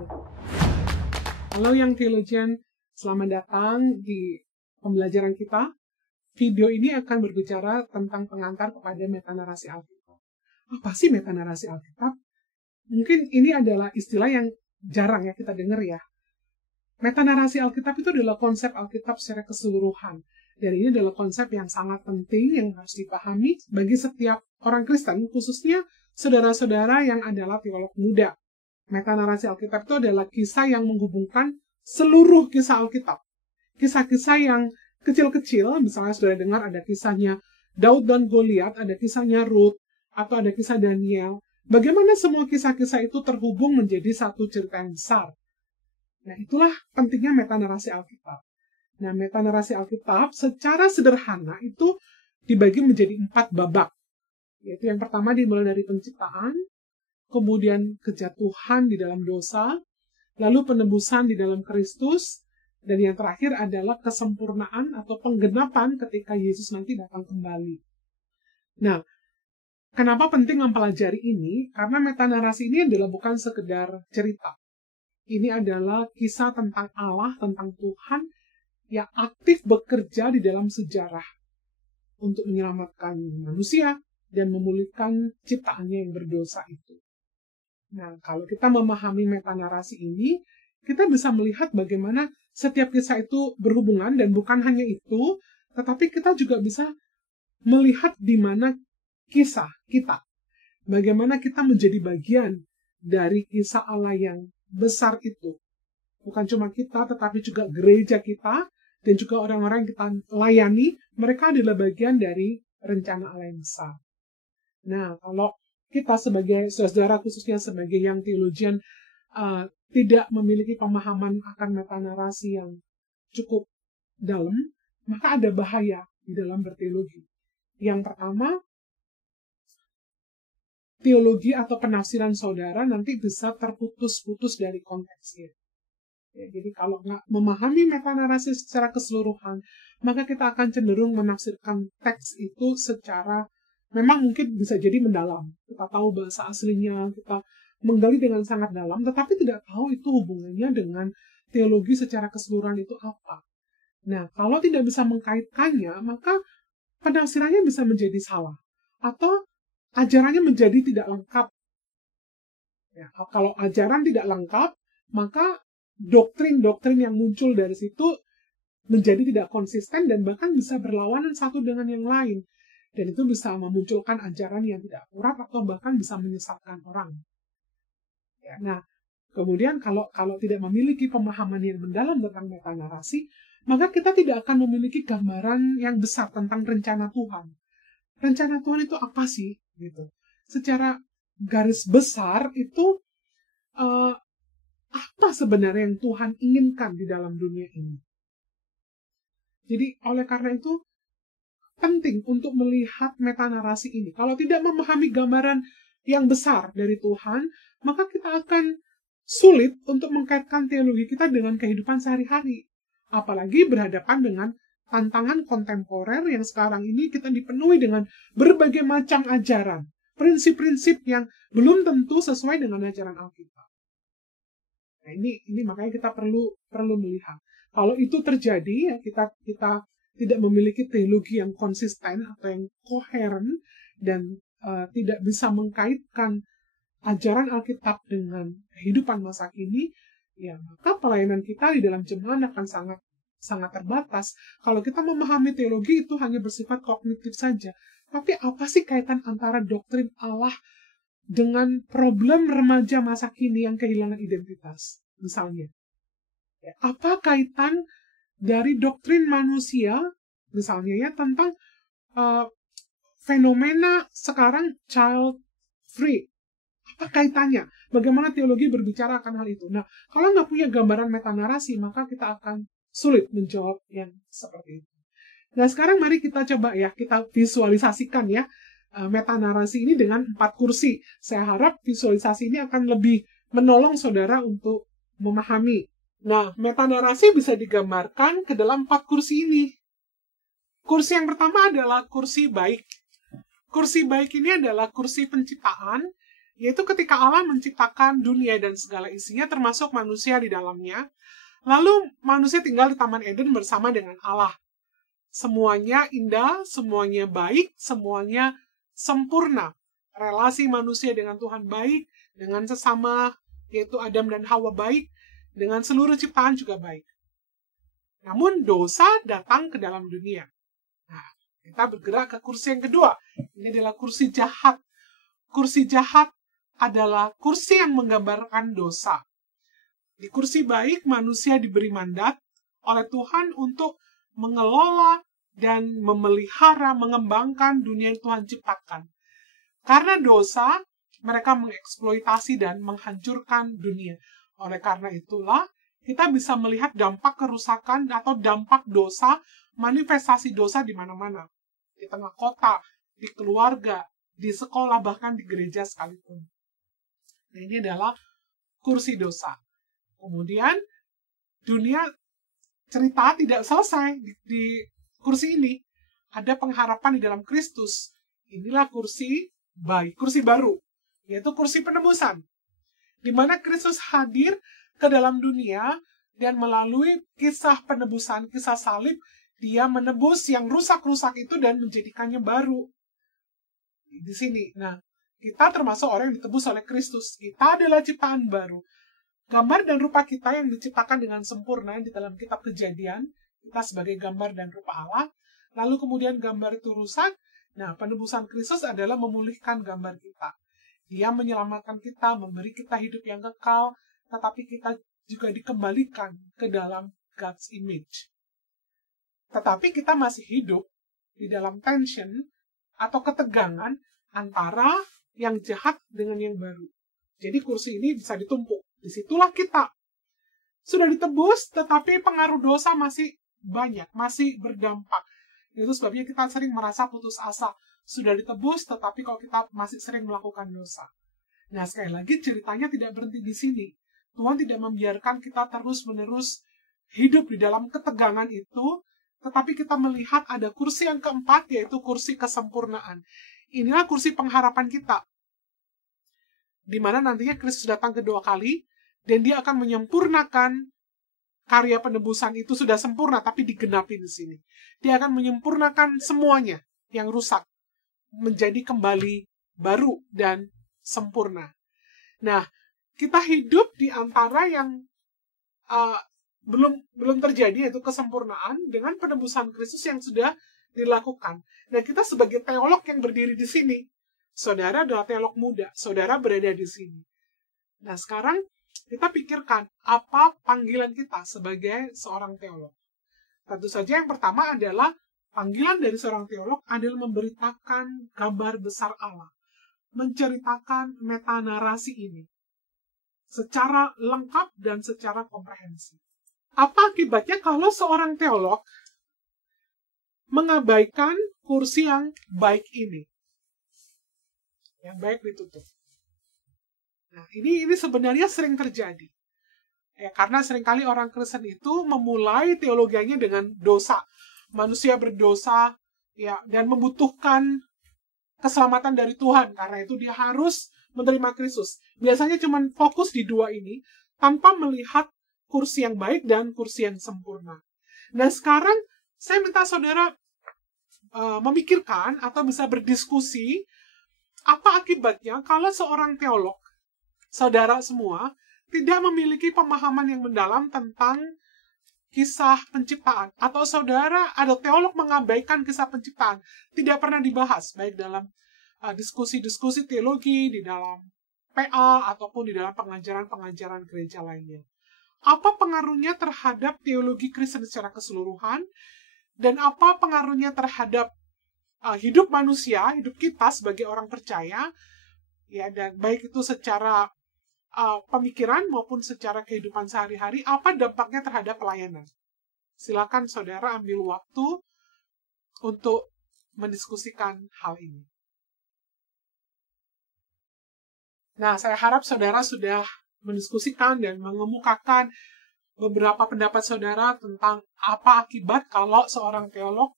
Halo yang theologian, selamat datang di pembelajaran kita. Video ini akan berbicara tentang pengantar kepada metanarasi Alkitab. Apa sih metanarasi Alkitab? Mungkin ini adalah istilah yang jarang ya kita dengar ya. Metanarasi Alkitab itu adalah konsep Alkitab secara keseluruhan. Dan ini adalah konsep yang sangat penting yang harus dipahami bagi setiap orang Kristen, khususnya saudara-saudara yang adalah teolog muda. Metanarasi Alkitab itu adalah kisah yang menghubungkan seluruh kisah Alkitab. Kisah-kisah yang kecil-kecil, misalnya sudah dengar ada kisahnya Daud dan Goliat, ada kisahnya Ruth, atau ada kisah Daniel. Bagaimana semua kisah-kisah itu terhubung menjadi satu cerita yang besar. Nah, itulah pentingnya metanarasi Alkitab. Nah, metanarasi Alkitab secara sederhana itu dibagi menjadi 4 babak. Yaitu yang pertama dimulai dari penciptaan, kemudian kejatuhan di dalam dosa, lalu penebusan di dalam Kristus, dan yang terakhir adalah kesempurnaan atau penggenapan ketika Yesus nanti datang kembali. Nah, kenapa penting mempelajari ini? Karena metanarasi ini adalah bukan sekedar cerita. Ini adalah kisah tentang Allah, tentang Tuhan yang aktif bekerja di dalam sejarah untuk menyelamatkan manusia dan memulihkan ciptaannya yang berdosa itu. Nah, kalau kita memahami metanarasi ini, kita bisa melihat bagaimana setiap kisah itu berhubungan, dan bukan hanya itu, tetapi kita juga bisa melihat di mana kisah kita. Bagaimana kita menjadi bagian dari kisah Allah yang besar itu. Bukan cuma kita, tetapi juga gereja kita, dan juga orang-orang yang kita layani, mereka adalah bagian dari rencana Allah yang besar. Nah, kalau kita sebagai saudara, khususnya sebagai yang theologian, tidak memiliki pemahaman akan metanarasi yang cukup dalam, maka ada bahaya di dalam berteologi. Yang pertama, teologi atau penafsiran saudara nanti bisa terputus-putus dari konteksnya. Ya, jadi kalau nggak memahami metanarasi secara keseluruhan, maka kita akan cenderung menafsirkan teks itu secara memang mungkin bisa jadi mendalam. Kita tahu bahasa aslinya, kita menggali dengan sangat dalam, tetapi tidak tahu itu hubungannya dengan teologi secara keseluruhan itu apa. Nah, kalau tidak bisa mengkaitkannya, maka penafsirannya bisa menjadi salah. Atau ajarannya menjadi tidak lengkap. Ya, kalau ajaran tidak lengkap, maka doktrin-doktrin yang muncul dari situ menjadi tidak konsisten dan bahkan bisa berlawanan satu dengan yang lain. Dan itu bisa memunculkan ajaran yang tidak akurat atau bahkan bisa menyesatkan orang. Ya, nah, kemudian kalau tidak memiliki pemahaman yang mendalam tentang metanarasi, maka kita tidak akan memiliki gambaran yang besar tentang rencana Tuhan. Rencana Tuhan itu apa sih? Gitu. Secara garis besar itu apa sebenarnya yang Tuhan inginkan di dalam dunia ini? Jadi oleh karena itu penting untuk melihat metanarasi ini. Kalau tidak memahami gambaran yang besar dari Tuhan, maka kita akan sulit untuk mengkaitkan teologi kita dengan kehidupan sehari-hari. Apalagi berhadapan dengan tantangan kontemporer yang sekarang ini kita dipenuhi dengan berbagai macam ajaran. Prinsip-prinsip yang belum tentu sesuai dengan ajaran Alkitab. Nah, ini makanya kita perlu melihat. Kalau itu terjadi, ya kita tidak memiliki teologi yang konsisten atau yang koheren dan tidak bisa mengkaitkan ajaran Alkitab dengan kehidupan masa kini, ya maka pelayanan kita di dalam jemaat akan sangat terbatas. Kalau kita memahami teologi itu hanya bersifat kognitif saja. Tapi apa sih kaitan antara doktrin Allah dengan problem remaja masa kini yang kehilangan identitas, misalnya? Ya, apa kaitan dari doktrin manusia, misalnya ya, tentang fenomena sekarang child free. Apa kaitannya? Bagaimana teologi berbicara akan hal itu? Nah, kalau nggak punya gambaran metanarasi, maka kita akan sulit menjawab yang seperti itu. Nah, sekarang mari kita coba ya, kita visualisasikan ya, metanarasi ini dengan 4 kursi. Saya harap visualisasi ini akan lebih menolong saudara untuk memahami. Nah, metanarasi bisa digambarkan ke dalam 4 kursi ini. Kursi yang pertama adalah kursi baik. Kursi baik ini adalah kursi penciptaan yaitu ketika Allah menciptakan dunia dan segala isinya, termasuk manusia di dalamnya. Lalu manusia tinggal di Taman Eden bersama dengan Allah. Semuanya indah, semuanya baik, semuanya sempurna. Relasi manusia dengan Tuhan baik, dengan sesama, yaitu Adam dan Hawa baik, dengan seluruh ciptaan juga baik. Namun dosa datang ke dalam dunia. Nah, kita bergerak ke kursi yang kedua. Ini adalah kursi jahat. Kursi jahat adalah kursi yang menggambarkan dosa. Di kursi baik, manusia diberi mandat oleh Tuhan untuk mengelola dan memelihara, mengembangkan dunia yang Tuhan ciptakan. Karena dosa, mereka mengeksploitasi dan menghancurkan dunia. Oleh karena itulah, kita bisa melihat dampak kerusakan atau dampak dosa, manifestasi dosa di mana-mana. Di tengah kota, di keluarga, di sekolah, bahkan di gereja sekalipun. Nah, ini adalah kursi dosa. Kemudian, dunia cerita tidak selesai di kursi ini. Ada pengharapan di dalam Kristus. Inilah kursi baik, kursi baru, yaitu kursi penebusan. Di mana Kristus hadir ke dalam dunia, dan melalui kisah penebusan, kisah salib, dia menebus yang rusak-rusak itu dan menjadikannya baru. Di sini, nah, kita termasuk orang yang ditebus oleh Kristus. Kita adalah ciptaan baru. Gambar dan rupa kita yang diciptakan dengan sempurna di dalam kitab Kejadian, kita sebagai gambar dan rupa Allah, lalu kemudian gambar itu rusak. Nah, penebusan Kristus adalah memulihkan gambar kita. Dia menyelamatkan kita, memberi kita hidup yang kekal, tetapi kita juga dikembalikan ke dalam God's image. Tetapi kita masih hidup di dalam tension atau ketegangan antara yang jahat dengan yang baru. Jadi kursi ini bisa ditumpuk. Disitulah kita. Sudah ditebus, tetapi pengaruh dosa masih banyak, masih berdampak. Itu sebabnya kita sering merasa putus asa. Sudah ditebus, tetapi kalau kita masih sering melakukan dosa. Nah, sekali lagi ceritanya tidak berhenti di sini. Tuhan tidak membiarkan kita terus-menerus hidup di dalam ketegangan itu, tetapi kita melihat ada kursi yang keempat, yaitu kursi kesempurnaan. Inilah kursi pengharapan kita. Di mana nantinya Kristus datang kedua kali, dan dia akan menyempurnakan karya penebusan itu sudah sempurna, tapi digenapi di sini. Dia akan menyempurnakan semuanya yang rusak, menjadi kembali baru dan sempurna. Nah, kita hidup di antara yang belum terjadi, yaitu kesempurnaan dengan penebusan Kristus yang sudah dilakukan. Dan kita sebagai teolog yang berdiri di sini, saudara adalah teolog muda, saudara berada di sini. Nah, sekarang kita pikirkan apa panggilan kita sebagai seorang teolog. Tentu saja yang pertama adalah panggilan dari seorang teolog adalah memberitakan gambar besar Allah. Menceritakan metanarasi ini secara lengkap dan secara komprehensif. Apa akibatnya kalau seorang teolog mengabaikan kursi yang baik ini? Yang baik ditutup. Nah, ini sebenarnya sering terjadi. Ya, karena seringkali orang Kristen itu memulai teologianya dengan dosa. Manusia berdosa, ya, dan membutuhkan keselamatan dari Tuhan. Karena itu dia harus menerima Kristus. Biasanya cuma fokus di dua ini, tanpa melihat kursi yang baik dan kursi yang sempurna. Nah, sekarang saya minta saudara memikirkan atau bisa berdiskusi, apa akibatnya kalau seorang teolog, saudara semua, tidak memiliki pemahaman yang mendalam tentang kisah penciptaan. Atau saudara ada teolog mengabaikan kisah penciptaan. Tidak pernah dibahas, baik dalam diskusi-diskusi teologi, di dalam PA, ataupun di dalam pengajaran-pengajaran gereja lainnya. Apa pengaruhnya terhadap teologi Kristen secara keseluruhan? Dan apa pengaruhnya terhadap hidup manusia, hidup kita sebagai orang percaya? Ya, dan baik itu secara pemikiran maupun secara kehidupan sehari-hari, apa dampaknya terhadap pelayanan? Silakan saudara ambil waktu untuk mendiskusikan hal ini. Nah, saya harap saudara sudah mendiskusikan dan mengemukakan beberapa pendapat saudara tentang apa akibat kalau seorang teolog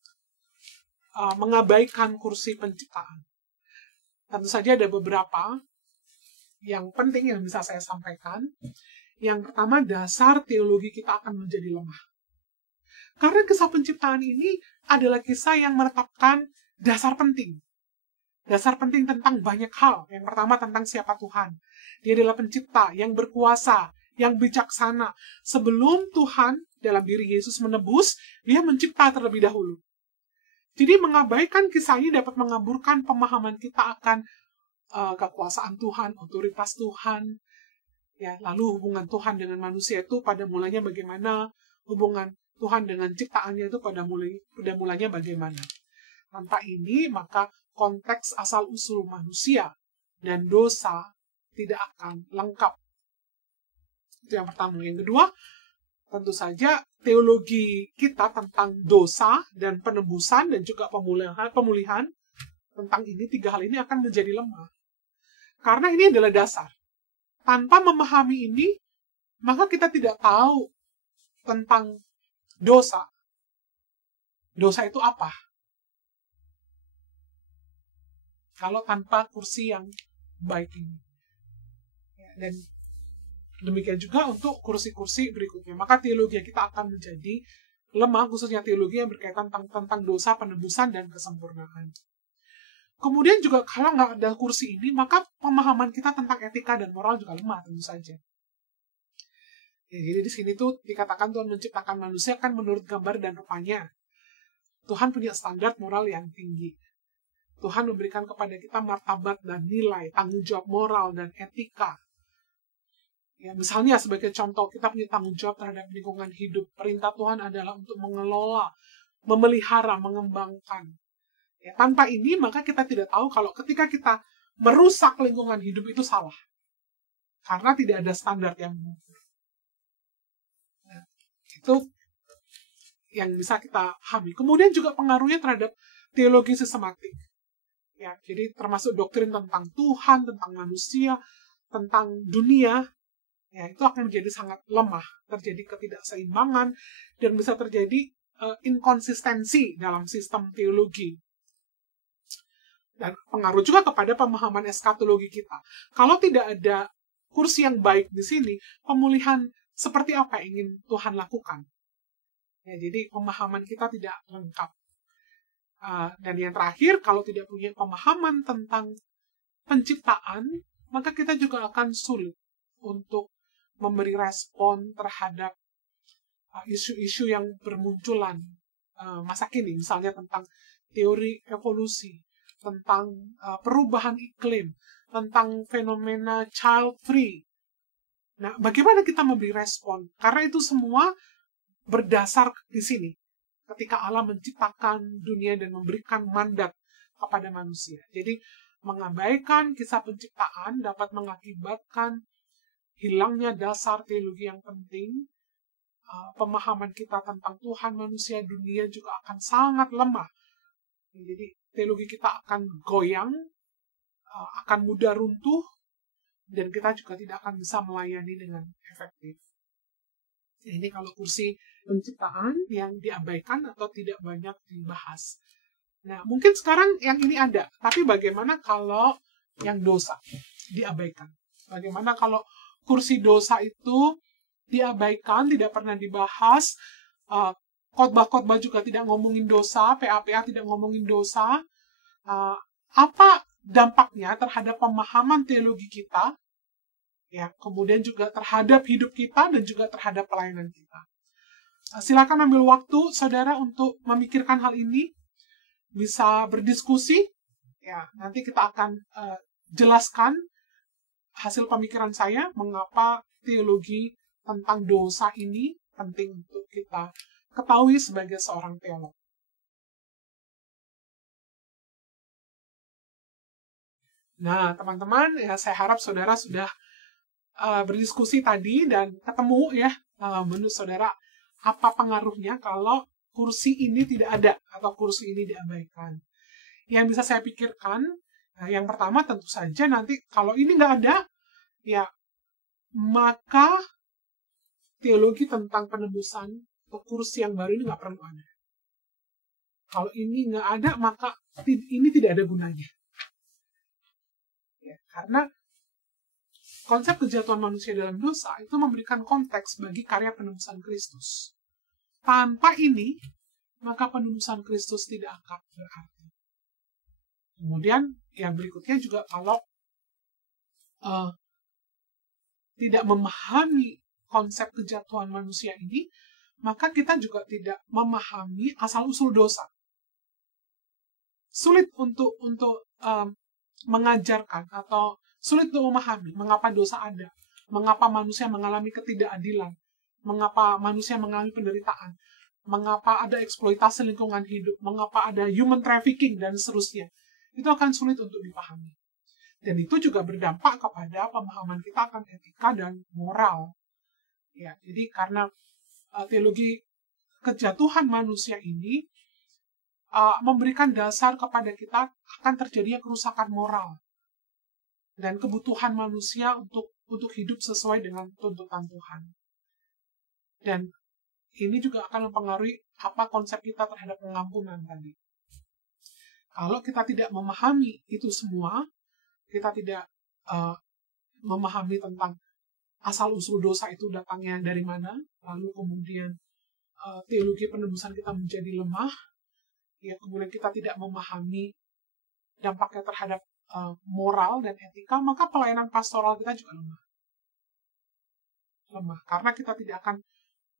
mengabaikan kursi penciptaan. Tentu saja ada beberapa. yang penting yang bisa saya sampaikan. Yang pertama, dasar teologi kita akan menjadi lemah. Karena kisah penciptaan ini adalah kisah yang menetapkan dasar penting. Dasar penting tentang banyak hal. Yang pertama tentang siapa Tuhan. Dia adalah pencipta yang berkuasa, yang bijaksana. Sebelum Tuhan dalam diri Yesus menebus, dia mencipta terlebih dahulu. Jadi mengabaikan kisah ini dapat mengaburkan pemahaman kita akan kekuasaan Tuhan, otoritas Tuhan. Ya, lalu hubungan Tuhan dengan manusia itu pada mulanya bagaimana, hubungan Tuhan dengan ciptaannya itu pada mulanya bagaimana. Tanpa ini, maka konteks asal-usul manusia dan dosa tidak akan lengkap. Itu yang pertama. Yang kedua, tentu saja teologi kita tentang dosa dan penebusan dan juga pemulihan tentang ini, tiga hal ini akan menjadi lemah. Karena ini adalah dasar. Tanpa memahami ini, maka kita tidak tahu tentang dosa. Dosa itu apa? Kalau tanpa kursi yang baik ini. Dan demikian juga untuk kursi-kursi berikutnya. Maka teologi kita akan menjadi lemah, khususnya teologi yang berkaitan tentang dosa, penebusan, dan kesempurnaan. Kemudian juga kalau nggak ada kursi ini, maka pemahaman kita tentang etika dan moral juga lemah tentu saja. Ya, jadi di sini tuh dikatakan Tuhan menciptakan manusia kan menurut gambar dan rupanya. Tuhan punya standar moral yang tinggi. Tuhan memberikan kepada kita martabat dan nilai, tanggung jawab moral dan etika. Ya, misalnya sebagai contoh, kita punya tanggung jawab terhadap lingkungan hidup. Perintah Tuhan adalah untuk mengelola, memelihara, mengembangkan. Ya, tanpa ini, maka kita tidak tahu kalau ketika kita merusak lingkungan hidup itu salah. Karena tidak ada standar yang mengukur. Nah, itu yang bisa kita pahami. Kemudian juga pengaruhnya terhadap teologi sistematik. Ya, jadi termasuk doktrin tentang Tuhan, tentang manusia, tentang dunia, ya, itu akan menjadi sangat lemah. Terjadi ketidakseimbangan, dan bisa terjadi inkonsistensi dalam sistem teologi. Dan pengaruh juga kepada pemahaman eskatologi kita. Kalau tidak ada kursi yang baik di sini, pemulihan seperti apa yang ingin Tuhan lakukan? Ya, jadi pemahaman kita tidak lengkap. Dan yang terakhir, kalau tidak punya pemahaman tentang penciptaan, maka kita juga akan sulit untuk memberi respon terhadap isu-isu yang bermunculan masa kini, misalnya tentang teori evolusi, tentang perubahan iklim, tentang fenomena child free. Nah, bagaimana kita memberi respon? Karena itu semua berdasar di sini. Ketika Allah menciptakan dunia dan memberikan mandat kepada manusia. Jadi, mengabaikan kisah penciptaan dapat mengakibatkan hilangnya dasar teologi yang penting. Pemahaman kita tentang Tuhan, manusia, dunia juga akan sangat lemah. Jadi, teologi kita akan goyang, akan mudah runtuh, dan kita juga tidak akan bisa melayani dengan efektif. Ini kalau kursi penciptaan yang diabaikan atau tidak banyak dibahas. Nah, mungkin sekarang yang ini ada, tapi bagaimana kalau yang dosa diabaikan? Bagaimana kalau kursi dosa itu diabaikan, tidak pernah dibahas, khotbah-khotbah juga tidak ngomongin dosa, PA-PA tidak ngomongin dosa. Apa dampaknya terhadap pemahaman teologi kita, ya, kemudian juga terhadap hidup kita dan juga terhadap pelayanan kita. Silakan ambil waktu, saudara, untuk memikirkan hal ini, bisa berdiskusi. Ya, nanti kita akan jelaskan hasil pemikiran saya, mengapa teologi tentang dosa ini penting untuk kita ketahui sebagai seorang teolog. Nah, teman-teman, ya, saya harap saudara sudah berdiskusi tadi dan ketemu, ya, menurut saudara apa pengaruhnya kalau kursi ini tidak ada atau kursi ini diabaikan. Yang bisa saya pikirkan, yang pertama tentu saja nanti kalau ini nggak ada, ya, maka teologi tentang penebusan atau kursi yang baru ini nggak perlu ada. Kalau ini nggak ada, maka ini tidak ada gunanya. Ya, karena konsep kejatuhan manusia dalam dosa itu memberikan konteks bagi karya penebusan Kristus. Tanpa ini, maka penebusan Kristus tidak akan berarti. Kemudian yang berikutnya juga kalau tidak memahami konsep kejatuhan manusia ini, maka kita juga tidak memahami asal-usul dosa. Sulit untuk mengajarkan atau sulit untuk memahami mengapa dosa ada, mengapa manusia mengalami ketidakadilan, mengapa manusia mengalami penderitaan, mengapa ada eksploitasi lingkungan hidup, mengapa ada human trafficking, dan seterusnya. Itu akan sulit untuk dipahami. Dan itu juga berdampak kepada pemahaman kita akan etika dan moral. Ya, jadi karena teologi kejatuhan manusia ini memberikan dasar kepada kita akan terjadinya kerusakan moral dan kebutuhan manusia untuk hidup sesuai dengan tuntutan Tuhan. Dan ini juga akan mempengaruhi apa konsep kita terhadap pengampunan tadi. Kalau kita tidak memahami itu semua, kita tidak memahami tentang asal-usul dosa itu datangnya dari mana, lalu kemudian teologi penebusan kita menjadi lemah, ya kemudian kita tidak memahami dampaknya terhadap moral dan etika, maka pelayanan pastoral kita juga lemah. Karena kita tidak akan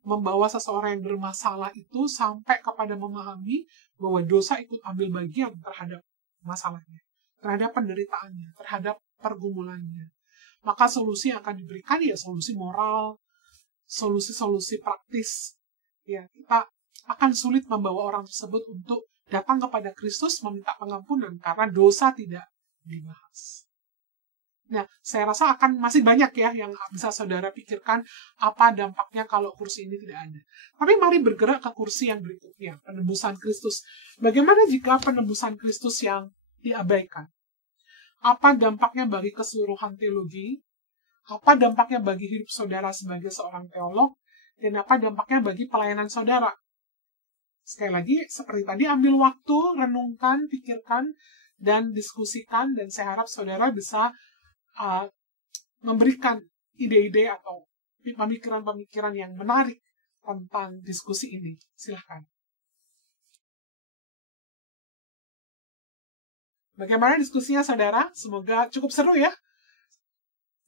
membawa seseorang yang bermasalah itu sampai kepada memahami bahwa dosa ikut ambil bagian terhadap masalahnya, terhadap penderitaannya, terhadap pergumulannya. Maka solusi yang akan diberikan ya solusi moral, solusi-solusi praktis. Ya, kita akan sulit membawa orang tersebut untuk datang kepada Kristus meminta pengampunan karena dosa tidak dibahas. Nah, saya rasa akan masih banyak ya yang bisa saudara pikirkan apa dampaknya kalau kursi ini tidak ada. Tapi mari bergerak ke kursi yang berikutnya, penebusan Kristus. Bagaimana jika penebusan Kristus yang diabaikan? Apa dampaknya bagi keseluruhan teologi? Apa dampaknya bagi hidup saudara sebagai seorang teolog? Dan apa dampaknya bagi pelayanan saudara? Sekali lagi, seperti tadi, ambil waktu, renungkan, pikirkan, dan diskusikan. Dan saya harap saudara bisa memberikan ide-ide atau pemikiran-pemikiran yang menarik tentang diskusi ini. Silahkan. Bagaimana diskusinya, saudara? Semoga cukup seru ya.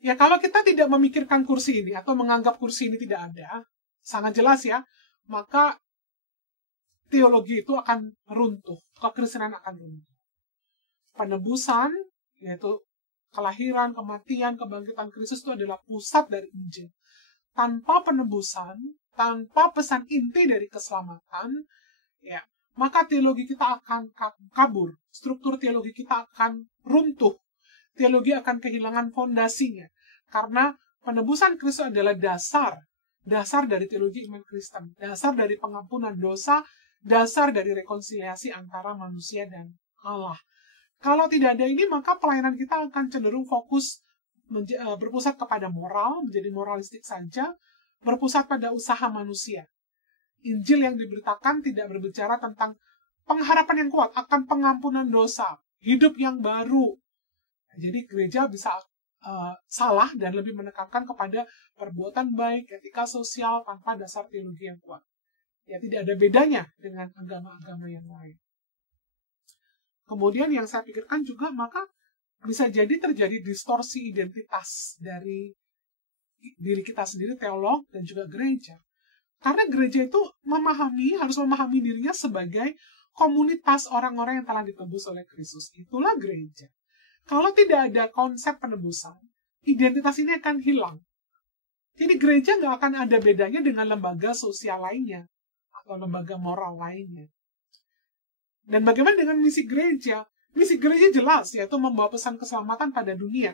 Ya, kalau kita tidak memikirkan kursi ini atau menganggap kursi ini tidak ada, sangat jelas ya, maka teologi itu akan runtuh, kekristenan akan runtuh. Penebusan, yaitu kelahiran, kematian, kebangkitan Kristus itu adalah pusat dari Injil. Tanpa penebusan, tanpa pesan inti dari keselamatan, ya, maka teologi kita akan kabur, struktur teologi kita akan runtuh, teologi akan kehilangan fondasinya, karena penebusan Kristus adalah dasar dari teologi iman Kristen, dasar dari pengampunan dosa, dasar dari rekonsiliasi antara manusia dan Allah. Kalau tidak ada ini, maka pelayanan kita akan cenderung fokus berpusat kepada moral, menjadi moralistik saja, berpusat pada usaha manusia. Injil yang diberitakan tidak berbicara tentang pengharapan yang kuat akan pengampunan dosa, hidup yang baru. Jadi gereja bisa salah dan lebih menekankan kepada perbuatan baik, etika sosial tanpa dasar teologi yang kuat. Ya, tidak ada bedanya dengan agama-agama yang lain. Kemudian yang saya pikirkan juga, maka bisa jadi terjadi distorsi identitas dari diri kita sendiri, teolog, dan juga gereja. Karena gereja itu harus memahami dirinya sebagai komunitas orang-orang yang telah ditebus oleh Kristus. Itulah gereja. Kalau tidak ada konsep penebusan, identitas ini akan hilang. Jadi gereja nggak akan ada bedanya dengan lembaga sosial lainnya atau lembaga moral lainnya. Dan bagaimana dengan misi gereja? Misi gereja jelas, yaitu membawa pesan keselamatan pada dunia.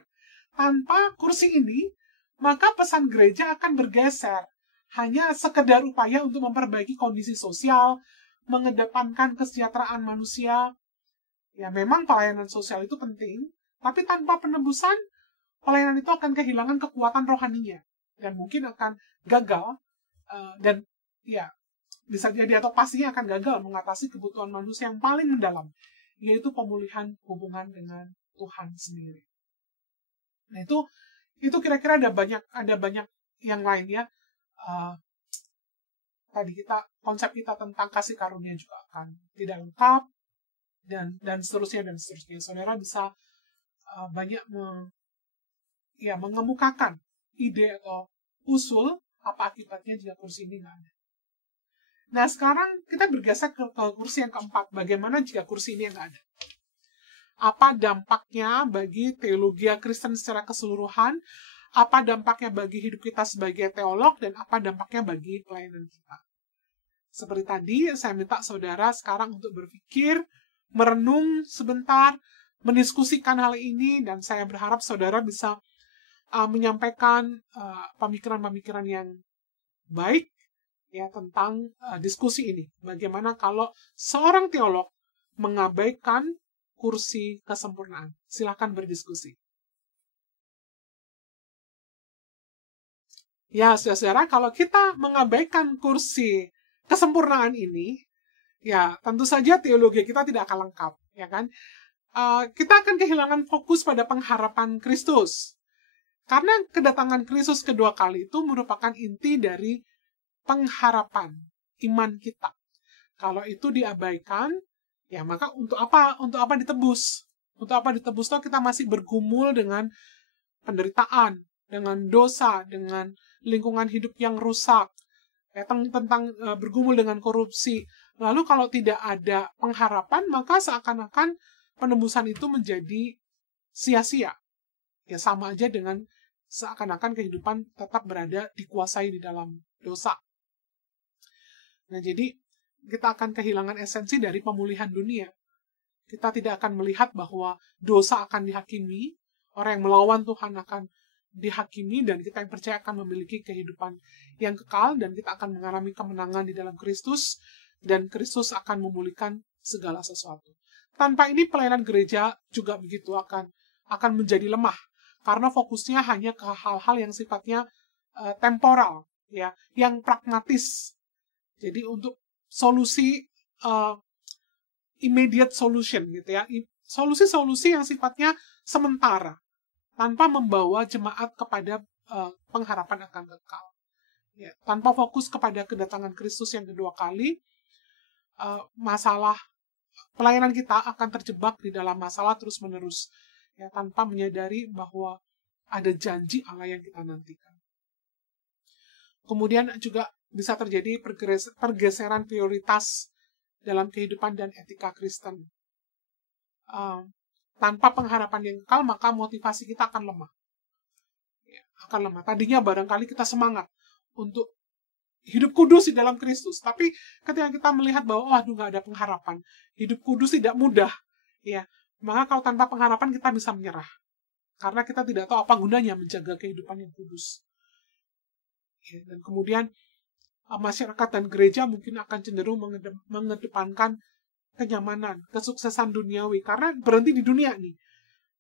Tanpa kursi ini, maka pesan gereja akan bergeser. Hanya sekedar upaya untuk memperbaiki kondisi sosial, mengedepankan kesejahteraan manusia. Ya, memang pelayanan sosial itu penting, tapi tanpa penebusan, pelayanan itu akan kehilangan kekuatan rohaninya. Dan mungkin akan gagal, dan ya bisa jadi atau pastinya akan gagal mengatasi kebutuhan manusia yang paling mendalam, yaitu pemulihan hubungan dengan Tuhan sendiri. Nah, itu Itu kira-kira ada banyak yang lainnya. Tadi konsep kita tentang kasih karunia juga akan tidak lengkap, dan seterusnya. Saudara bisa banyak mengemukakan ide atau usul apa akibatnya jika kursi ini nggak ada. Nah, sekarang kita bergeser ke kursi yang keempat. Bagaimana jika kursi ini nggak ada? Apa dampaknya bagi teologi Kristen secara keseluruhan? Apa dampaknya bagi hidup kita sebagai teolog? Dan apa dampaknya bagi pelayanan kita? Seperti tadi, saya minta saudara sekarang untuk berpikir, merenung sebentar, mendiskusikan hal ini, dan saya berharap saudara bisa menyampaikan pemikiran-pemikiran yang baik ya tentang diskusi ini. Bagaimana kalau seorang teolog mengabaikan kursi kesempurnaan? Silakan berdiskusi. Ya, saudara, kalau kita mengabaikan kursi kesempurnaan ini, ya tentu saja teologi kita tidak akan lengkap, ya kan? Kita akan kehilangan fokus pada pengharapan Kristus. Karena kedatangan Kristus kedua kali itu merupakan inti dari pengharapan iman kita. Kalau itu diabaikan, ya maka untuk apa ditebus? Untuk apa ditebus? Toh kita masih bergumul dengan penderitaan, dengan dosa, dengan lingkungan hidup yang rusak, tentang bergumul dengan korupsi. Lalu kalau tidak ada pengharapan, maka seakan-akan penebusan itu menjadi sia-sia. Ya sama aja dengan seakan-akan kehidupan tetap berada dikuasai di dalam dosa. Nah, jadi kita akan kehilangan esensi dari pemulihan dunia. Kita tidak akan melihat bahwa dosa akan dihakimi, orang yang melawan Tuhan akan dihakimi, dan kita yang percaya akan memiliki kehidupan yang kekal, dan kita akan mengalami kemenangan di dalam Kristus, dan Kristus akan memulihkan segala sesuatu. Tanpa ini pelayanan gereja juga begitu akan menjadi lemah, karena fokusnya hanya ke hal-hal yang sifatnya temporal, ya, yang pragmatis. Jadi untuk solusi immediate solution gitu ya, solusi-solusi yang sifatnya sementara, tanpa membawa jemaat kepada pengharapan akan kekal. Ya, tanpa fokus kepada kedatangan Kristus yang kedua kali, masalah pelayanan kita akan terjebak di dalam masalah terus-menerus, ya, tanpa menyadari bahwa ada janji Allah yang kita nantikan. Kemudian juga bisa terjadi pergeseran prioritas dalam kehidupan dan etika Kristen. Tanpa pengharapan yang kekal, maka motivasi kita akan lemah. Ya, akan lemah. Tadinya barangkali kita semangat untuk hidup kudus di dalam Kristus, tapi ketika kita melihat bahwa nggak ada pengharapan, hidup kudus tidak mudah, ya, maka kalau tanpa pengharapan kita bisa menyerah, karena kita tidak tahu apa gunanya menjaga kehidupan yang kudus. Ya, dan kemudian masyarakat dan gereja mungkin akan cenderung mengedepankan kenyamanan, kesuksesan duniawi, karena berhenti di dunia nih,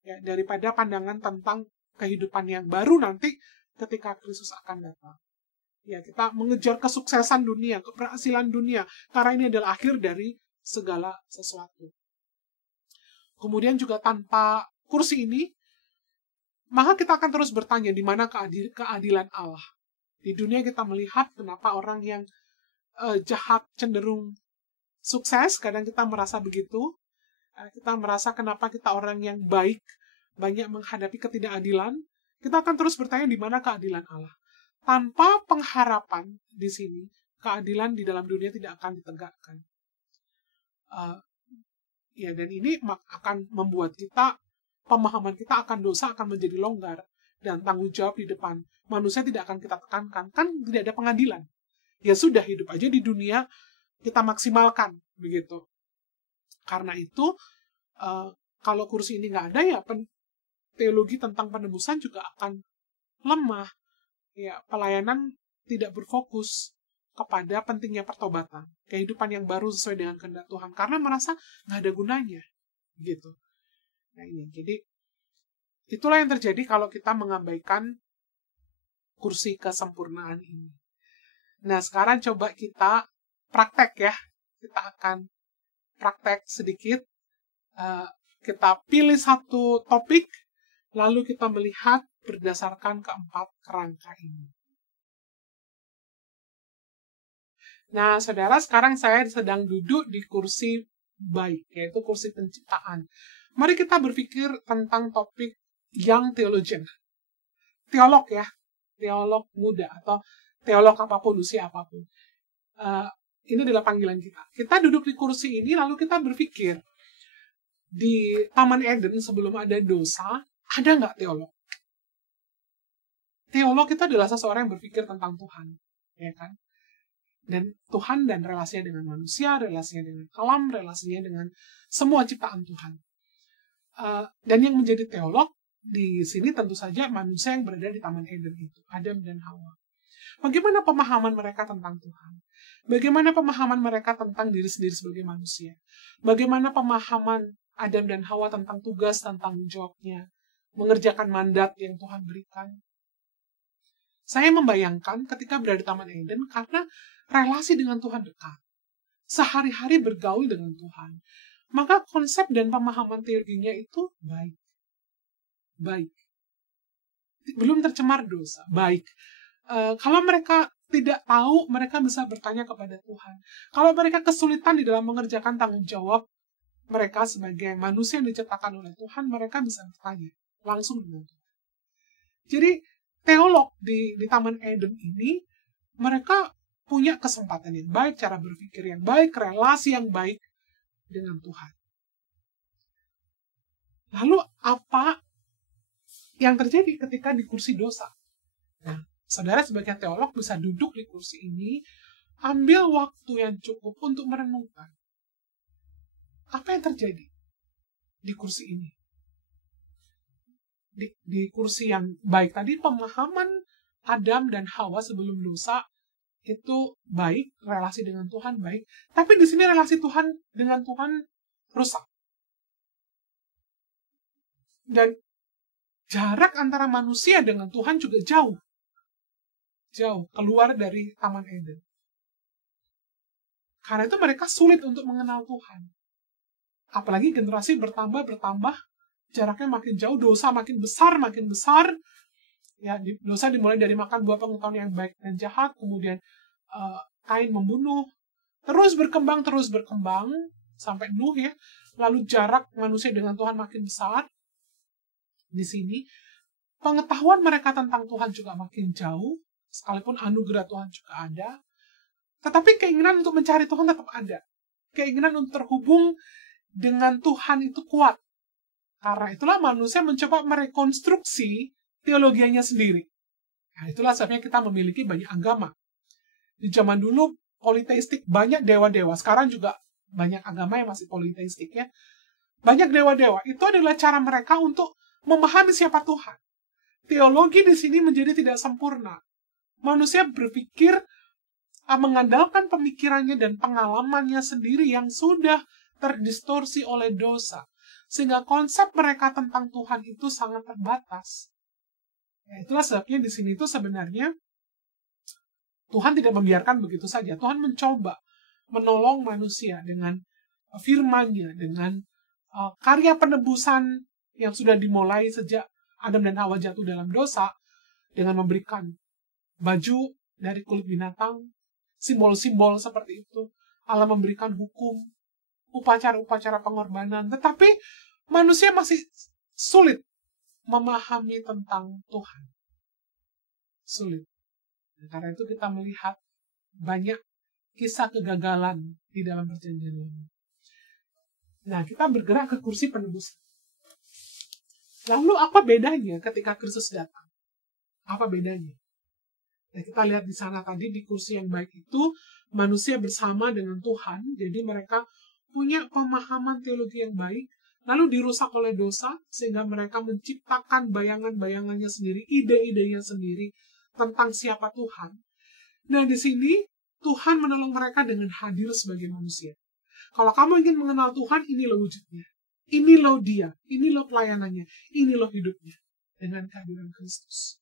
ya, daripada pandangan tentang kehidupan yang baru nanti ketika Kristus akan datang. Ya, kita mengejar kesuksesan dunia, keberhasilan dunia, karena ini adalah akhir dari segala sesuatu. Kemudian juga tanpa kursi ini, maka kita akan terus bertanya di mana keadilan Allah. Di dunia kita melihat kenapa orang yang jahat cenderung sukses, kadang kita merasa begitu. Kita merasa kenapa kita orang yang baik banyak menghadapi ketidakadilan. Kita akan terus bertanya di mana keadilan Allah. Tanpa pengharapan di sini, keadilan di dalam dunia tidak akan ditegakkan. Ya, dan ini akan membuat pemahaman kita akan dosa akan menjadi longgar, dan tanggung jawab di depan manusia tidak akan kita tekankan. Kan tidak ada pengadilan. Ya sudah, hidup aja di dunia, kita maksimalkan, begitu. Karena itu, kalau kursi ini nggak ada, ya teologi tentang penebusan juga akan lemah. Ya, pelayanan tidak berfokus kepada pentingnya pertobatan, kehidupan yang baru sesuai dengan kehendak Tuhan, karena merasa nggak ada gunanya, gitu. Nah ini, jadi itulah yang terjadi kalau kita mengabaikan kursi kesempurnaan ini. Nah, sekarang coba kita praktek ya. Kita akan praktek sedikit. Kita pilih satu topik Lalu kita melihat berdasarkan keempat kerangka ini. Nah, saudara, sekarang saya sedang duduk di kursi baik, yaitu kursi penciptaan. Mari kita berpikir tentang topik young theologian. Teolog ya, teolog muda, atau teolog apapun, usia apapun. Ini adalah panggilan kita. Kita duduk di kursi ini, lalu kita berpikir, di Taman Eden sebelum ada dosa, ada nggak teolog? Teolog itu adalah seseorang yang berpikir tentang Tuhan, ya kan? Dan Tuhan dan relasinya dengan manusia, relasinya dengan alam, relasinya dengan semua ciptaan Tuhan. Dan yang menjadi teolog di sini tentu saja manusia yang berada di Taman Eden itu, Adam dan Hawa. Bagaimana pemahaman mereka tentang Tuhan? Bagaimana pemahaman mereka tentang diri sendiri sebagai manusia? Bagaimana pemahaman Adam dan Hawa tentang tugas dan tanggung jawabnya, mengerjakan mandat yang Tuhan berikan? Saya membayangkan ketika berada di Taman Eden karena relasi dengan Tuhan dekat. Sehari-hari bergaul dengan Tuhan. Maka konsep dan pemahaman teologinya itu baik. Baik. Belum tercemar dosa. Baik. Kalau mereka tidak tahu, mereka bisa bertanya kepada Tuhan. Kalau mereka kesulitan di dalam mengerjakan tanggung jawab mereka sebagai manusia yang diciptakan oleh Tuhan, mereka bisa bertanya langsung dengan Tuhan. Jadi, teolog di Taman Eden ini, mereka punya kesempatan yang baik, cara berpikir yang baik, relasi yang baik dengan Tuhan. Lalu apa yang terjadi ketika di kursi dosa? Nah, saudara sebagai teolog bisa duduk di kursi ini, ambil waktu yang cukup untuk merenungkan. Apa yang terjadi di kursi ini? Di kursi yang baik tadi, pemahaman Adam dan Hawa sebelum dosa itu baik, relasi dengan Tuhan baik, tapi di sini relasi Tuhan dengan Tuhan rusak. Dan jarak antara manusia dengan Tuhan juga jauh. Jauh, keluar dari Taman Eden. Karena itu mereka sulit untuk mengenal Tuhan. Apalagi generasi bertambah, jaraknya makin jauh, dosa makin besar. Ya, dosa dimulai dari makan buah pengetahuan yang baik dan jahat, kemudian Kain membunuh, terus berkembang, sampai Nuh ya. Lalu jarak manusia dengan Tuhan makin besar. Di sini, pengetahuan mereka tentang Tuhan juga makin jauh, sekalipun anugerah Tuhan juga ada. Tetapi keinginan untuk mencari Tuhan tetap ada. Keinginan untuk terhubung dengan Tuhan itu kuat. Karena itulah manusia mencoba merekonstruksi teologianya sendiri. Nah, itulah sebabnya kita memiliki banyak agama. Di zaman dulu politeistik, banyak dewa-dewa. Sekarang juga banyak agama yang masih politeistik ya. Banyak dewa-dewa. Itu adalah cara mereka untuk memahami siapa Tuhan. Teologi di sini menjadi tidak sempurna. Manusia berpikir mengandalkan pemikirannya dan pengalamannya sendiri yang sudah terdistorsi oleh dosa. Sehingga konsep mereka tentang Tuhan itu sangat terbatas. Ya, itulah sebabnya di sini itu sebenarnya Tuhan tidak membiarkan begitu saja. Tuhan mencoba menolong manusia dengan firman-Nya, dengan karya penebusan yang sudah dimulai sejak Adam dan Hawa jatuh dalam dosa, dengan memberikan baju dari kulit binatang, simbol-simbol seperti itu. Allah memberikan hukum, upacara-upacara pengorbanan, tetapi manusia masih sulit memahami tentang Tuhan. Sulit. Karena itu kita melihat banyak kisah kegagalan di dalam perjanjian lama. Nah, kita bergerak ke kursi penebusan. Lalu apa bedanya ketika Kristus datang? Apa bedanya? Nah, kita lihat di sana tadi di kursi yang baik itu manusia bersama dengan Tuhan, jadi mereka punya pemahaman teologi yang baik, lalu dirusak oleh dosa sehingga mereka menciptakan bayangan-bayangannya sendiri, ide-idenya sendiri tentang siapa Tuhan. Nah, di sini Tuhan menolong mereka dengan hadir sebagai manusia. Kalau kamu ingin mengenal Tuhan, ini loh wujudnya. Ini loh dia, ini loh pelayanannya, ini loh hidupnya. Dengan kehadiran Kristus.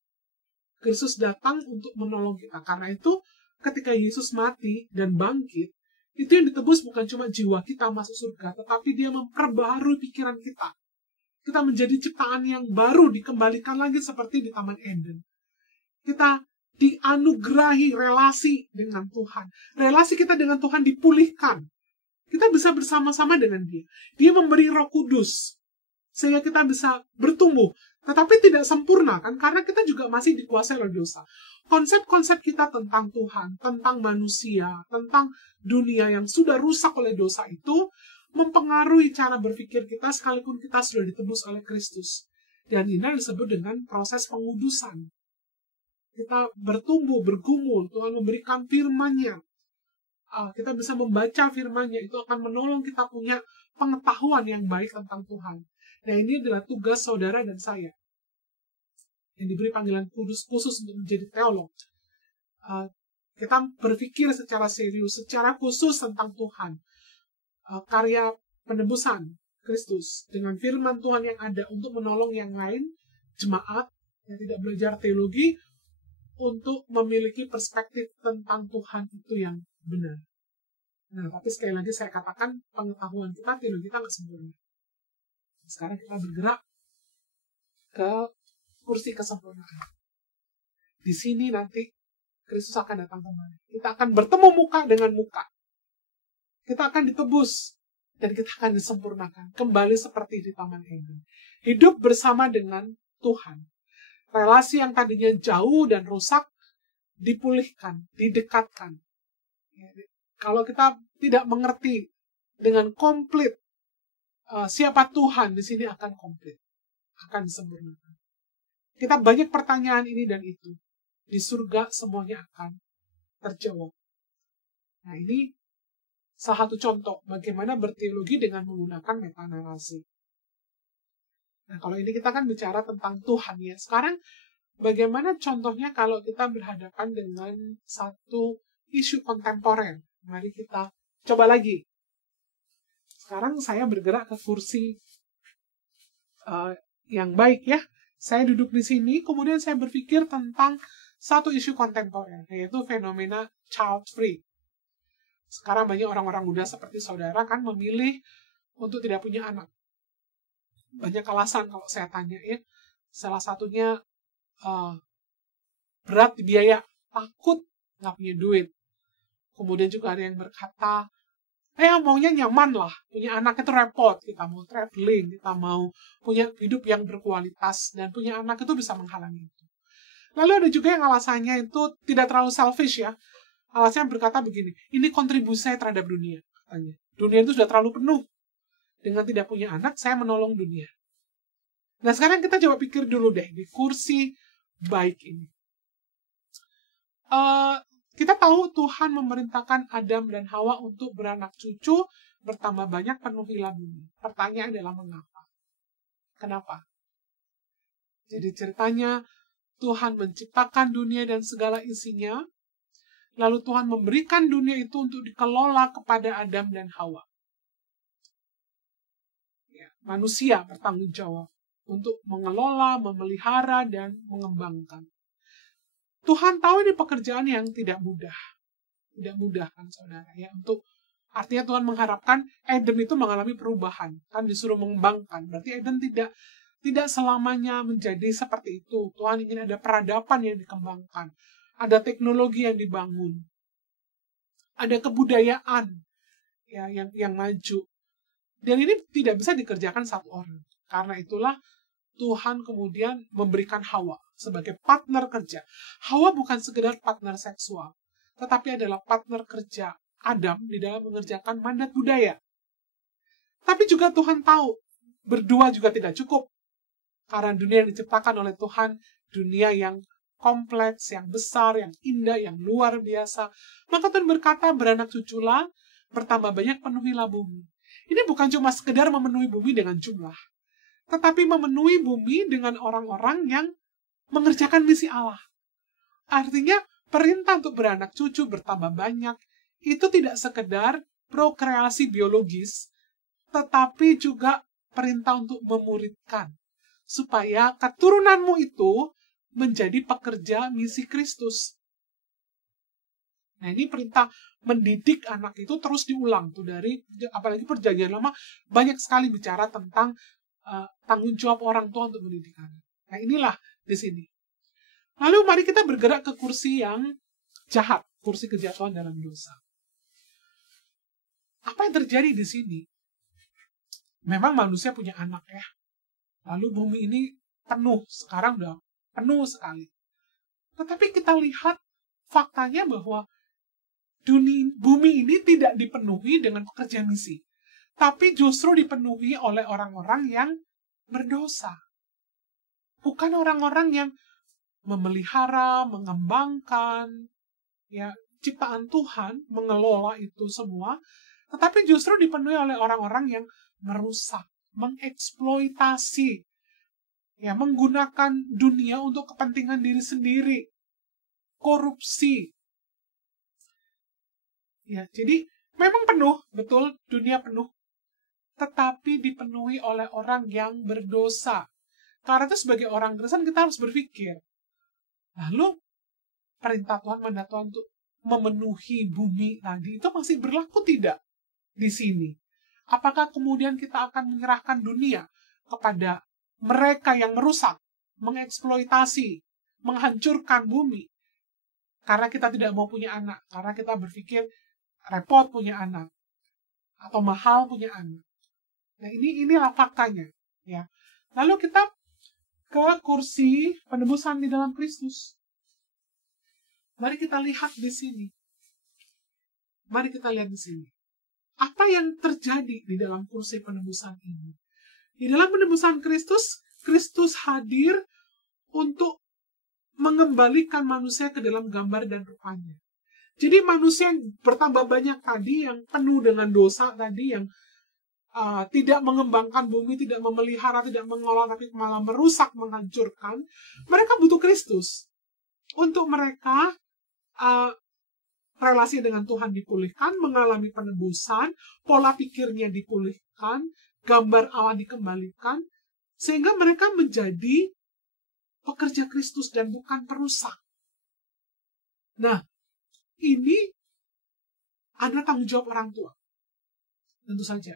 Kristus datang untuk menolong kita. Karena itu, ketika Yesus mati dan bangkit, itu yang ditebus bukan cuma jiwa kita masuk surga, tetapi dia memperbaharui pikiran kita. Kita menjadi ciptaan yang baru, dikembalikan lagi seperti di Taman Eden. Kita dianugerahi relasi dengan Tuhan. Relasi kita dengan Tuhan dipulihkan. Kita bisa bersama-sama dengan Dia. Dia memberi Roh Kudus sehingga kita bisa bertumbuh. Tetapi tidak sempurna kan, karena kita juga masih dikuasai oleh dosa. Konsep-konsep kita tentang Tuhan, tentang manusia, tentang dunia yang sudah rusak oleh dosa itu mempengaruhi cara berpikir kita sekalipun kita sudah ditebus oleh Kristus. Dan ini disebut dengan proses pengudusan. Kita bertumbuh, bergumul, Tuhan memberikan firman-Nya. Kita bisa membaca firman-Nya, itu akan menolong kita punya pengetahuan yang baik tentang Tuhan. Nah, ini adalah tugas saudara dan saya yang diberi panggilan khusus untuk menjadi teolog. Kita berpikir secara serius, secara khusus tentang Tuhan. Karya penebusan Kristus dengan firman Tuhan yang ada untuk menolong yang lain, jemaat yang tidak belajar teologi, untuk memiliki perspektif tentang Tuhan itu yang benar. Nah, tapi sekali lagi saya katakan, pengetahuan kita, teologi kita nggak sempurna. Sekarang kita bergerak ke kursi kesempurnaan. Di sini nanti Kristus akan datang kembali. Kita akan bertemu muka dengan muka. Kita akan ditebus dan kita akan disempurnakan. Kembali seperti di Taman Eden. Hidup bersama dengan Tuhan. Relasi yang tadinya jauh dan rusak dipulihkan, didekatkan. Kalau kita tidak mengerti dengan komplit siapa Tuhan, di sini akan komplit, akan disempurnakan. Kita banyak pertanyaan ini dan itu. Di surga semuanya akan terjawab. Nah, ini salah satu contoh bagaimana berteologi dengan menggunakan metanarasi. Nah, kalau ini kita kan bicara tentang Tuhan ya. Sekarang, bagaimana contohnya kalau kita berhadapan dengan satu isu kontemporer? Mari kita coba lagi. Sekarang saya bergerak ke kursi yang baik ya. Saya duduk di sini, kemudian saya berpikir tentang satu isu kontemporer, yaitu fenomena child free. Sekarang banyak orang-orang muda seperti saudara kan memilih untuk tidak punya anak. Banyak alasan kalau saya tanya ya. Salah satunya berat di biaya, takut nggak punya duit. Kemudian juga ada yang berkata, maunya nyaman lah, punya anak itu repot, kita mau traveling, kita mau punya hidup yang berkualitas, dan punya anak itu bisa menghalangi itu. Lalu ada juga yang alasannya itu tidak terlalu selfish ya. Alasannya berkata begini, ini kontribusi saya terhadap dunia, katanya. Dunia itu sudah terlalu penuh. Dengan tidak punya anak, saya menolong dunia. Nah, sekarang kita coba pikir dulu deh, di kursi baik ini. Kita tahu Tuhan memerintahkan Adam dan Hawa untuk beranak cucu, bertambah banyak, penuhilah bumi. Pertanyaan adalah mengapa? Kenapa? Jadi ceritanya, Tuhan menciptakan dunia dan segala isinya, lalu Tuhan memberikan dunia itu untuk dikelola kepada Adam dan Hawa. Manusia bertanggung jawab untuk mengelola, memelihara, dan mengembangkan. Tuhan tahu ini pekerjaan yang tidak mudah. Tidak mudah kan saudara ya. Artinya Tuhan mengharapkan Eden itu mengalami perubahan. Kan disuruh mengembangkan. Berarti Eden tidak selamanya menjadi seperti itu. Tuhan ingin ada peradaban yang dikembangkan. Ada teknologi yang dibangun. Ada kebudayaan ya, yang maju. Dan ini tidak bisa dikerjakan satu orang. Karena itulah Tuhan kemudian memberikan Hawa sebagai partner kerja. Hawa bukan sekedar partner seksual, tetapi adalah partner kerja Adam di dalam mengerjakan mandat budaya. Tapi juga Tuhan tahu, berdua juga tidak cukup. Karena dunia yang diciptakan oleh Tuhan, dunia yang kompleks, yang besar, yang indah, yang luar biasa. Maka Tuhan berkata, beranak cuculah, bertambah banyak, penuhilah bumi. Ini bukan cuma sekedar memenuhi bumi dengan jumlah, tetapi memenuhi bumi dengan orang-orang yang mengerjakan misi Allah. Artinya, perintah untuk beranak cucu bertambah banyak, itu tidak sekedar prokreasi biologis, tetapi juga perintah untuk memuridkan. Supaya keturunanmu itu menjadi pekerja misi Kristus. Nah, ini perintah mendidik anak itu terus diulang tuh dari apalagi Perjanjian Lama banyak sekali bicara tentang tanggung jawab orang tua untuk mendidik anak. Nah, inilah di sini. Lalu mari kita bergerak ke kursi yang jahat, kursi kejatuhan dalam dosa. Apa yang terjadi di sini? Memang manusia punya anak ya. Lalu bumi ini penuh, sekarang udah penuh sekali. Tetapi kita lihat faktanya bahwa bumi ini tidak dipenuhi dengan pekerja misi. Tapi justru dipenuhi oleh orang-orang yang berdosa. Bukan orang-orang yang memelihara, mengembangkan, ya, ciptaan Tuhan, mengelola itu semua, tetapi justru dipenuhi oleh orang-orang yang merusak, mengeksploitasi, ya, menggunakan dunia untuk kepentingan diri sendiri, korupsi. Ya, jadi memang penuh, betul, dunia penuh, tetapi dipenuhi oleh orang yang berdosa. Karena itu sebagai orang Kristen kita harus berpikir, lalu perintah Tuhan, mandat Tuhan untuk memenuhi bumi tadi itu masih berlaku tidak di sini? Apakah kemudian kita akan menyerahkan dunia kepada mereka yang merusak, mengeksploitasi, menghancurkan bumi? Karena kita tidak mau punya anak, karena kita berpikir repot punya anak, atau mahal punya anak. Nah, inilah faktanya, ya. Lalu kita ke kursi penebusan di dalam Kristus. Mari kita lihat di sini. Mari kita lihat di sini. Apa yang terjadi di dalam kursi penebusan ini? Di dalam penebusan Kristus, Kristus hadir untuk mengembalikan manusia ke dalam gambar dan rupanya. Jadi manusia yang bertambah banyak tadi, yang penuh dengan dosa tadi, yang tidak mengembangkan bumi, tidak memelihara, tidak mengolah, tapi malah merusak, menghancurkan, mereka butuh Kristus. Untuk mereka, relasi dengan Tuhan dipulihkan, mengalami penebusan, pola pikirnya dipulihkan, gambar Allah dikembalikan, sehingga mereka menjadi pekerja Kristus dan bukan perusak. Nah, ini ada tanggung jawab orang tua. Tentu saja.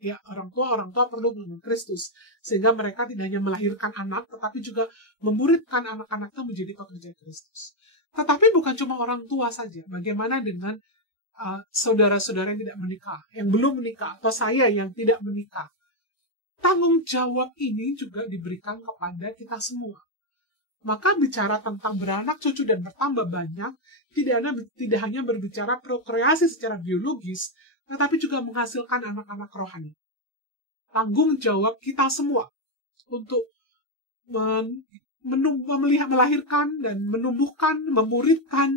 Ya, orang tua perlu mengenal Kristus. Sehingga mereka tidak hanya melahirkan anak, tetapi juga memuridkan anak-anaknya menjadi pekerja Kristus. Tetapi bukan cuma orang tua saja. Bagaimana dengan saudara-saudara yang tidak menikah, yang belum menikah, atau saya yang tidak menikah? Tanggung jawab ini juga diberikan kepada kita semua. Maka bicara tentang beranak cucu dan bertambah banyak, tidak hanya berbicara prokreasi secara biologis, tetapi juga menghasilkan anak-anak rohani. Tanggung jawab kita semua untuk melahirkan dan menumbuhkan, memuridkan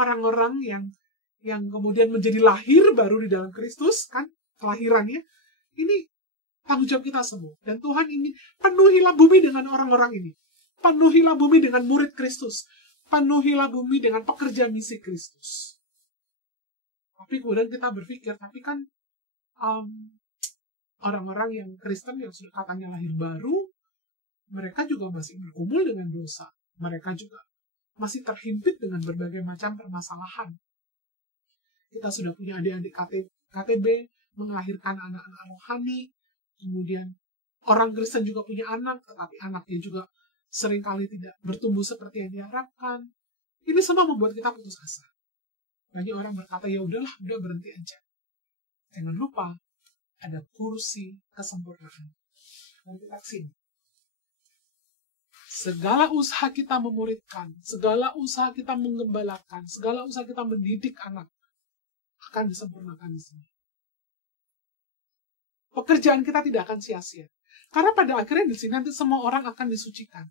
orang-orang yang kemudian menjadi lahir baru di dalam Kristus, kan, kelahirannya. Ini tanggung jawab kita semua. Dan Tuhan ingin penuhilah bumi dengan orang-orang ini. Penuhilah bumi dengan murid Kristus. Penuhilah bumi dengan pekerja misi Kristus. Tapi kemudian kita berpikir, tapi kan orang-orang yang Kristen yang sudah katanya lahir baru, mereka juga masih bergumul dengan dosa. Mereka juga masih terhimpit dengan berbagai macam permasalahan. Kita sudah punya adik-adik KTB, melahirkan anak-anak rohani, kemudian orang Kristen juga punya anak, tetapi anaknya juga seringkali tidak bertumbuh seperti yang diharapkan. Ini semua membuat kita putus asa. Banyak orang berkata, ya udahlah, udah berhenti aja. Jangan lupa, ada kursi kesempurnaan. Nanti kita kesini. Segala usaha kita memuridkan, segala usaha kita mengembalakan, segala usaha kita mendidik anak, akan disempurnakan di sini. Pekerjaan kita tidak akan sia-sia. Karena pada akhirnya di sini nanti semua orang akan disucikan.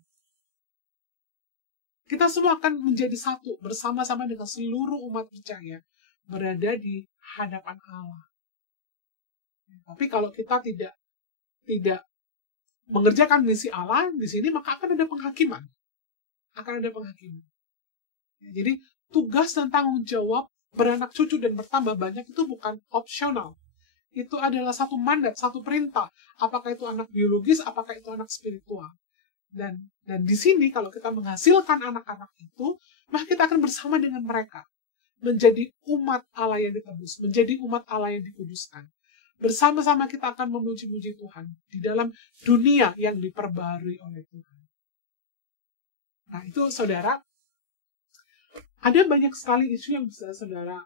Kita semua akan menjadi satu bersama-sama dengan seluruh umat percaya berada di hadapan Allah. Tapi kalau kita tidak mengerjakan misi Allah di sini, maka akan ada penghakiman. Akan ada penghakiman. Jadi tugas dan tanggung jawab beranak cucu dan bertambah banyak itu bukan opsional. Itu adalah satu mandat, satu perintah. Apakah itu anak biologis, apakah itu anak spiritual. Dan di sini kalau kita menghasilkan anak-anak itu, maka kita akan bersama dengan mereka. Menjadi umat Allah yang ditebus, menjadi umat Allah yang dikuduskan. bersama-sama kita akan memuji-muji Tuhan di dalam dunia yang diperbarui oleh Tuhan. Nah itu saudara, ada banyak sekali isu yang bisa saudara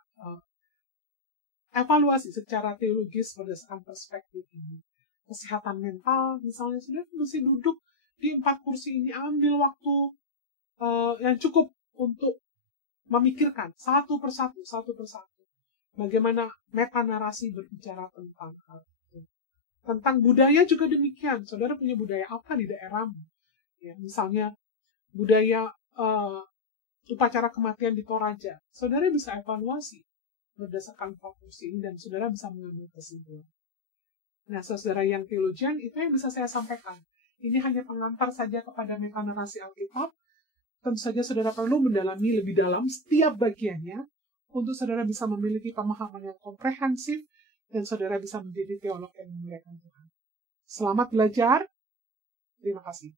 evaluasi secara teologis berdasarkan perspektif ini. Kesehatan mental, misalnya, saudara mesti duduk di 4 kursi ini, ambil waktu yang cukup untuk memikirkan satu persatu. Bagaimana metanarasi berbicara tentang hal itu. Tentang budaya juga demikian. Saudara punya budaya apa di daerahmu? Ya, misalnya budaya upacara kematian di Toraja. Saudara bisa evaluasi berdasarkan kursi ini dan saudara bisa mengambil kesimpulan. Nah, saudara yang teologian, itu yang bisa saya sampaikan. Ini hanya pengantar saja kepada metanarasi Alkitab. Tentu saja saudara perlu mendalami lebih dalam setiap bagiannya untuk saudara bisa memiliki pemahaman yang komprehensif dan saudara bisa menjadi teolog yang memuliakan Tuhan. Selamat belajar. Terima kasih.